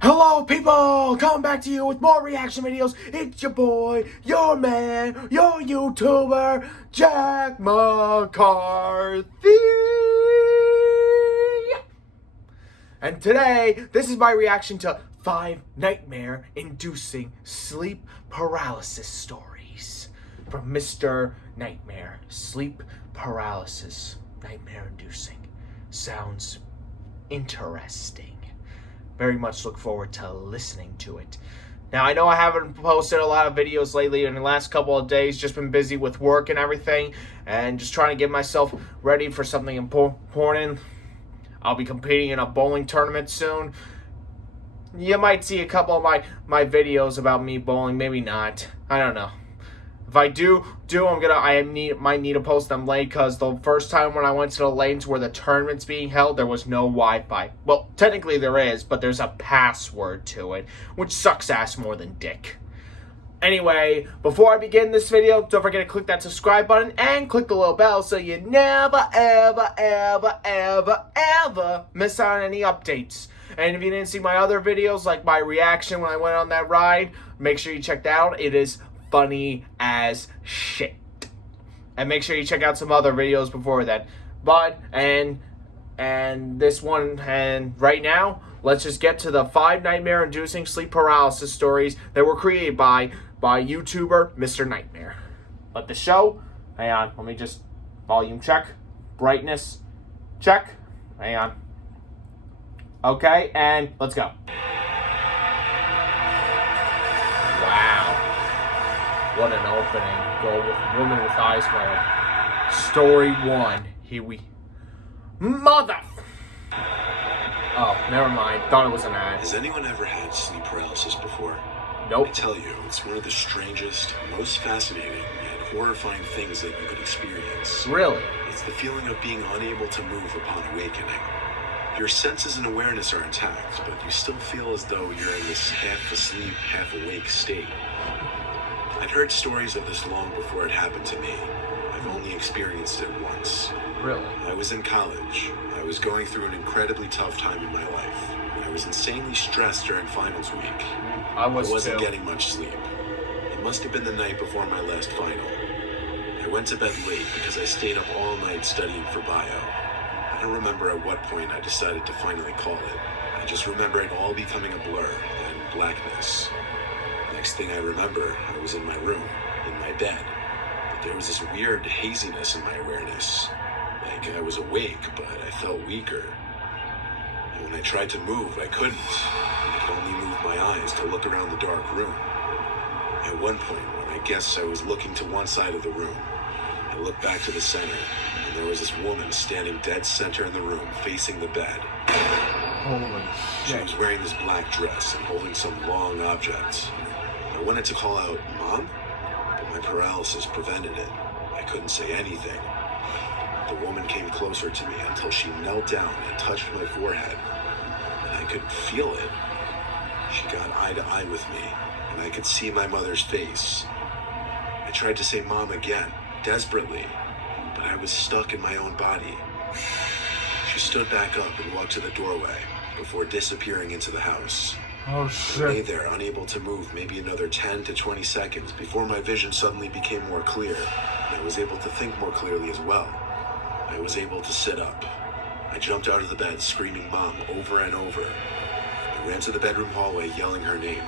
Hello people, coming back to you with more reaction videos. It's your boy, your man, your YouTuber, Jack McCarthy. And today, this is my reaction to 5 nightmare-inducing sleep paralysis stories from Mr. Nightmare. Sleep paralysis, nightmare-inducing. Sounds interesting. Very much look forward to listening to it. Now, I know I haven't posted a lot of videos lately in the last couple of days. Just been busy with work and everything. And just trying to get myself ready for something important. I'll be competing in a bowling tournament soon. You might see a couple of my videos about me bowling. Maybe not. I don't know. If I do, I might need to post them late, because the first time when I went to the lanes where the tournament's being held, there was no Wi-Fi. Well, technically there is, but there's a password to it, which sucks ass more than dick. Anyway, before I begin this video, don't forget to click that subscribe button and click the little bell so you never, ever, ever, ever, ever miss out on any updates. And if you didn't see my other videos, like my reaction when I went on that ride, make sure you check that out. It is funny as shit. And make sure you check out some other videos before that. But and this one, and right now, let's just get to the 5 nightmare-inducing sleep paralysis stories that were created by YouTuber Mr. Nightmare. But the show, hang on, let me just volume check, brightness check, hang on. Okay, and let's go. What an opening. Go with Woman with Eyes mode. Story 1. Here we... Mother... Oh, never mind. Thought it was an ad. Has anyone ever had sleep paralysis before? Nope. I tell you, it's one of the strangest, most fascinating, and horrifying things that you could experience. Really? It's the feeling of being unable to move upon awakening. Your senses and awareness are intact, but you still feel as though you're in this half-asleep, half-awake state. I'd heard stories of this long before it happened to me. I've only experienced it once. Really? I was in college. I was going through an incredibly tough time in my life. I was insanely stressed during finals week. I wasn't getting much sleep. It must have been the night before my last final. I went to bed late because I stayed up all night studying for bio. I don't remember at what point I decided to finally call it. I just remember it all becoming a blur and blackness. Next thing I remember, I was in my room, in my bed, but there was this weird haziness in my awareness. Like I was awake, but I felt weaker. And when I tried to move, I couldn't. I could only move my eyes to look around the dark room. At one point, when I guess I was looking to one side of the room, I looked back to the center, and there was this woman standing dead center in the room, facing the bed. Holy She shit. was wearing this black dress and holding some long object. I wanted to call out, "Mom?" but my paralysis prevented it. I couldn't say anything. The woman came closer to me until she knelt down and touched my forehead, and I could feel it. She got eye to eye with me, and I could see my mother's face. I tried to say "Mom" again, desperately, but I was stuck in my own body. She stood back up and walked to the doorway before disappearing into the house. Oh I lay shit. there, unable to move, maybe another 10 to 20 seconds before my vision suddenly became more clear, and I was able to think more clearly as well. I was able to sit up. I jumped out of the bed, screaming "Mom" over and over. I ran to the bedroom hallway, yelling her name.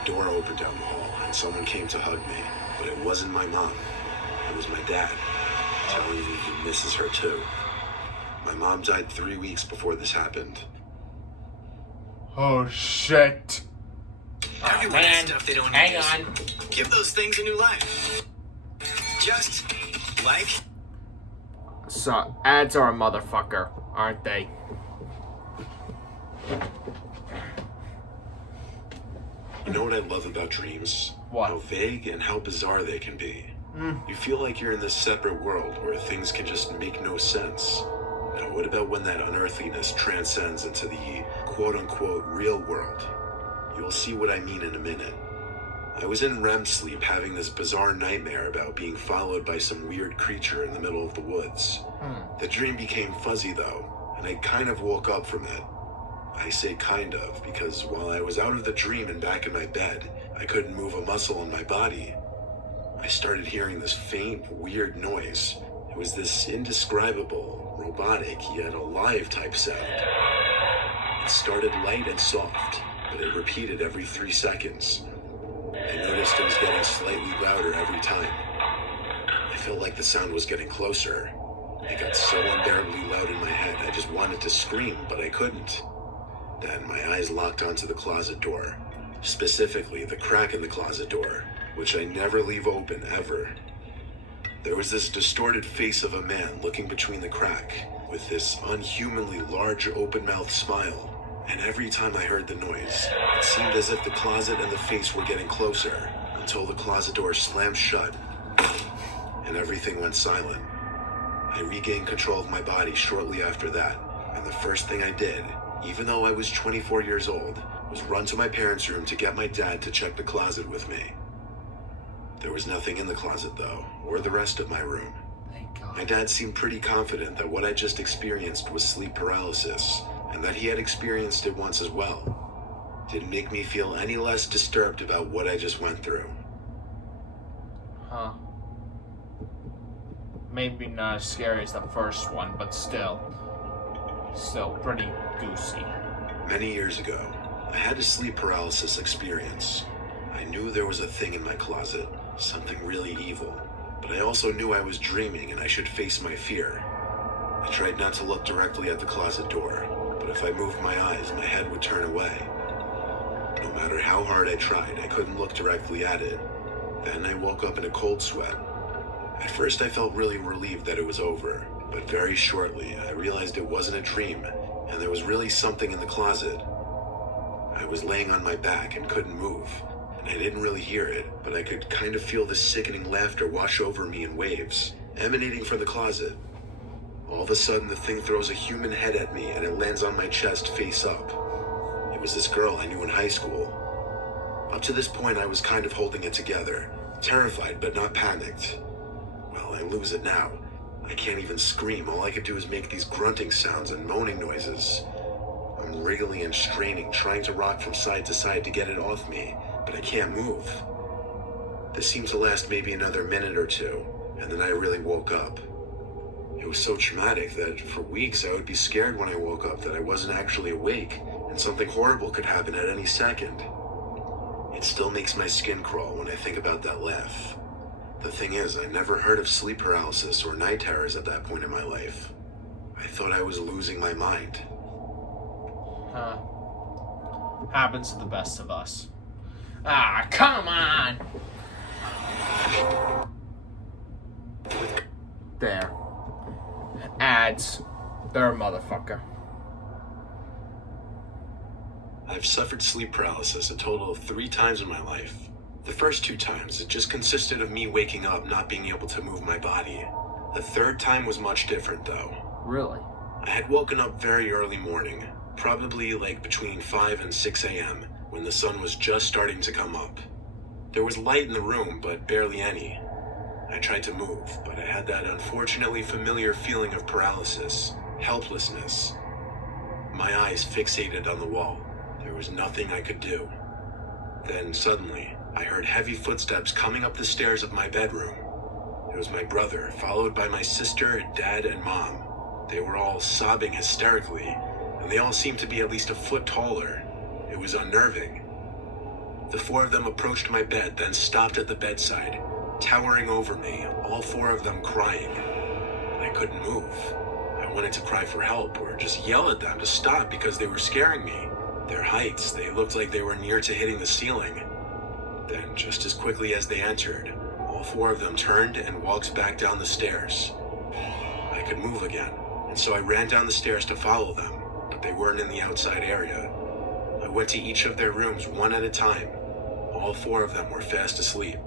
A door opened down the hall, and someone came to hug me, but it wasn't my mom. It was my dad, telling me he misses her too. My mom died 3 weeks before this happened. Oh shit. Everyone has stuff they don't Hang use. on. Give those things a new life. Just like So, ads are a motherfucker, aren't they? You know what I love about dreams? What? How vague and how bizarre they can be. You feel like you're in this separate world where things can just make no sense. Now, what about when that unearthliness transcends into the quote-unquote real world? You'll see what I mean in a minute. I was in REM sleep having this bizarre nightmare about being followed by some weird creature in the middle of the woods. The dream became fuzzy though, and I kind of woke up from it. I say kind of, because while I was out of the dream and back in my bed, I couldn't move a muscle in my body. I started hearing this faint, weird noise. It was this indescribable, robotic, yet alive type sound. It started light and soft, but it repeated every 3 seconds. I noticed it was getting slightly louder every time. I felt like the sound was getting closer. It got so unbearably loud in my head, I just wanted to scream, but I couldn't. Then my eyes locked onto the closet door, specifically the crack in the closet door, which I never leave open, ever. There was this distorted face of a man looking between the crack, with this unhumanly large open-mouthed smile. And every time I heard the noise, it seemed as if the closet and the face were getting closer, until the closet door slammed shut, and everything went silent. I regained control of my body shortly after that, and the first thing I did, even though I was 24 years old, was run to my parents' room to get my dad to check the closet with me. There was nothing in the closet, though, or the rest of my room. Thank God. My dad seemed pretty confident that what I just experienced was sleep paralysis, and that he had experienced it once as well. Didn't make me feel any less disturbed about what I just went through. Huh. Maybe not as scary as the first one, but still pretty goosey. Many years ago, I had a sleep paralysis experience. I knew there was a thing in my closet, something really evil, but I also knew I was dreaming and I should face my fear. I tried not to look directly at the closet door, but if I moved my eyes, my head would turn away. No matter how hard I tried, I couldn't look directly at it. Then I woke up in a cold sweat. At first I felt really relieved that it was over, but very shortly I realized it wasn't a dream, and there was really something in the closet. I was laying on my back and couldn't move, and I didn't really hear it, but I could kind of feel the sickening laughter wash over me in waves, emanating from the closet. All of a sudden, the thing throws a human head at me, and it lands on my chest face up. It was this girl I knew in high school. Up to this point, I was kind of holding it together, terrified but not panicked. Well, I lose it now. I can't even scream. All I could do is make these grunting sounds and moaning noises. I'm wriggling and straining, trying to rock from side to side to get it off me, but I can't move. This seemed to last maybe another minute or two, and then I really woke up. It was so traumatic that for weeks I would be scared when I woke up that I wasn't actually awake and something horrible could happen at any second. It still makes my skin crawl when I think about that laugh. The thing is, I never heard of sleep paralysis or night terrors at that point in my life. I thought I was losing my mind. Huh. Happens to the best of us. Ah, come on! There. Ads. They're a motherfucker. I've suffered sleep paralysis a total of 3 times in my life. The first 2 times, it just consisted of me waking up not being able to move my body. The third time was much different, though. Really? I had woken up very early morning, probably like between 5 and 6 a.m., when the sun was just starting to come up. There was light in the room, but barely any. I tried to move, but I had that unfortunately familiar feeling of paralysis, helplessness. My eyes fixated on the wall. There was nothing I could do. Then suddenly, I heard heavy footsteps coming up the stairs of my bedroom. It was my brother, followed by my sister, dad, and mom. They were all sobbing hysterically, and they all seemed to be at least a foot taller. It was unnerving. The 4 of them approached my bed, then stopped at the bedside, towering over me, all 4 of them crying. I couldn't move. I wanted to cry for help or just yell at them to stop because they were scaring me. Their heights, they looked like they were near to hitting the ceiling. Then, just as quickly as they entered, all 4 of them turned and walked back down the stairs. I could move again, and so I ran down the stairs to follow them, but they weren't in the outside area. I went to each of their rooms one at a time. All 4 of them were fast asleep.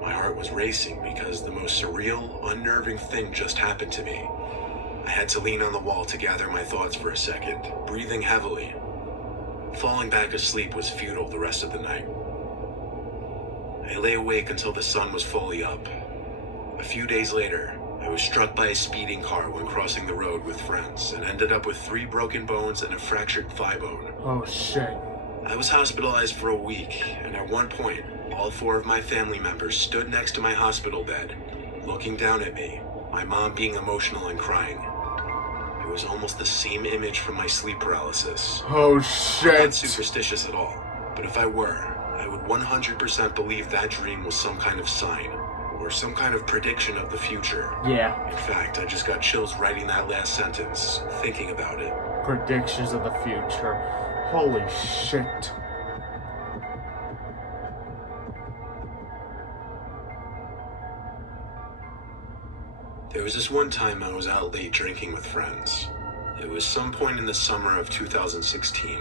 My heart was racing because the most surreal, unnerving thing just happened to me. I had to lean on the wall to gather my thoughts for a second, breathing heavily. Falling back asleep was futile the rest of the night. I lay awake until the sun was fully up. A few days later, I was struck by a speeding car when crossing the road with friends and ended up with 3 broken bones and a fractured thigh bone. Oh, shit. I was hospitalized for a week, and at one point, all 4 of my family members stood next to my hospital bed, looking down at me, my mom being emotional and crying. It was almost the same image from my sleep paralysis. Oh, I'm shit. not superstitious at all, but if I were, I would 100% believe that dream was some kind of sign, or some kind of prediction of the future. Yeah. In fact, I just got chills writing that last sentence, thinking about it. Predictions of the future. Holy shit. There was this one time I was out late drinking with friends. It was some point in the summer of 2016.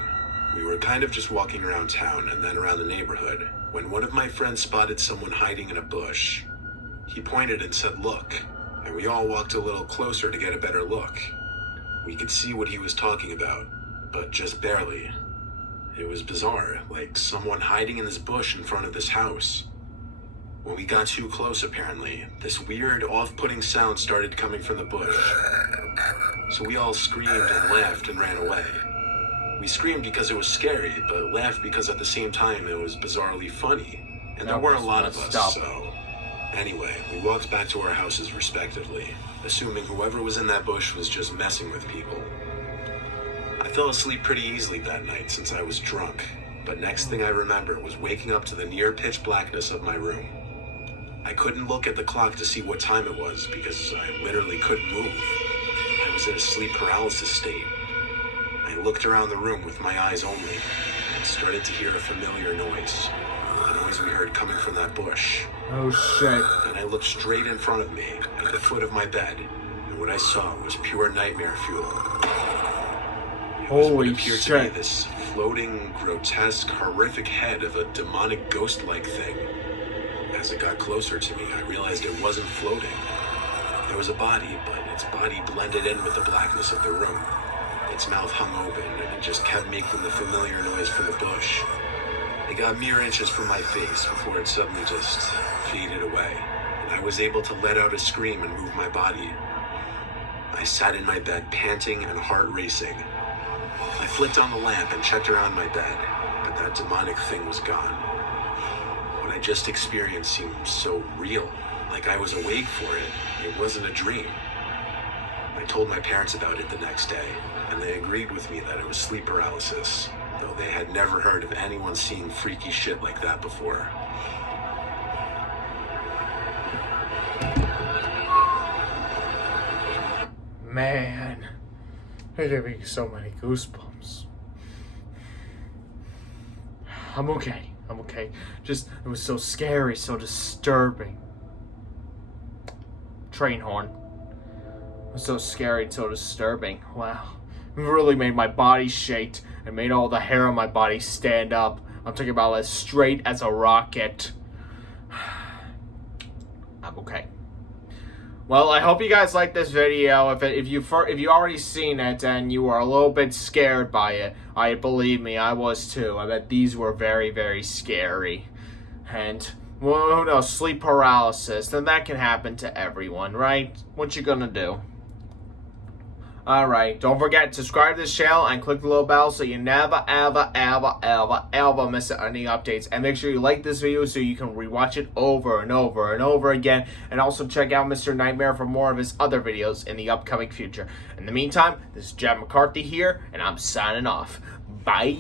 We were kind of just walking around town and then around the neighborhood when one of my friends spotted someone hiding in a bush. He pointed and said, "Look," and we all walked a little closer to get a better look. We could see what he was talking about, but just barely. It was bizarre, like someone hiding in this bush in front of this house. When we got too close, apparently, this weird, off-putting sound started coming from the bush. So we all screamed and laughed and ran away. We screamed because it was scary, but laughed because at the same time it was bizarrely funny. And there were a lot of us, so... Anyway, we walked back to our houses respectively, assuming whoever was in that bush was just messing with people. I fell asleep pretty easily that night since I was drunk, but next thing I remember was waking up to the near pitch blackness of my room. I couldn't look at the clock to see what time it was because I literally couldn't move. I was in a sleep paralysis state. I looked around the room with my eyes only and started to hear a familiar noise. The noise we heard coming from that bush. Oh, shit. And I looked straight in front of me at the foot of my bed, and what I saw was pure nightmare fuel. It was what Holy appeared to be shit. this floating, grotesque, horrific head of a demonic ghost-like thing. As it got closer to me, I realized it wasn't floating. There was a body, but its body blended in with the blackness of the room. Its mouth hung open, and it just kept making the familiar noise from the bush. It got mere inches from my face before it suddenly just faded away, and I was able to let out a scream and move my body. I sat in my bed, panting and heart racing. I flicked on the lamp and checked around my bed, but that demonic thing was gone. What I just experienced seemed so real, like I was awake for it. It wasn't a dream. I told my parents about it the next day, and they agreed with me that it was sleep paralysis, though they had never heard of anyone seeing freaky shit like that before. Man. It gave me so many goosebumps. I'm okay. I'm okay. Just, it was so scary, so disturbing. Train horn. It was so scary, so disturbing. Wow. It really made my body shake and made all the hair on my body stand up. I'm talking about as straight as a rocket. I'm okay. Well, I hope you guys liked this video. If you already seen it and you were a little bit scared by it, believe me, I was too. I bet these were very, very scary. And, well, who knows, sleep paralysis, then that can happen to everyone, right? What you gonna do? Alright, don't forget to subscribe to this channel and click the little bell so you never, ever, ever, ever, ever miss any updates. And make sure you like this video so you can rewatch it over and over and over again. And also check out Mr. Nightmare for more of his other videos in the upcoming future. In the meantime, this is Jack McCarthy here, and I'm signing off. Bye!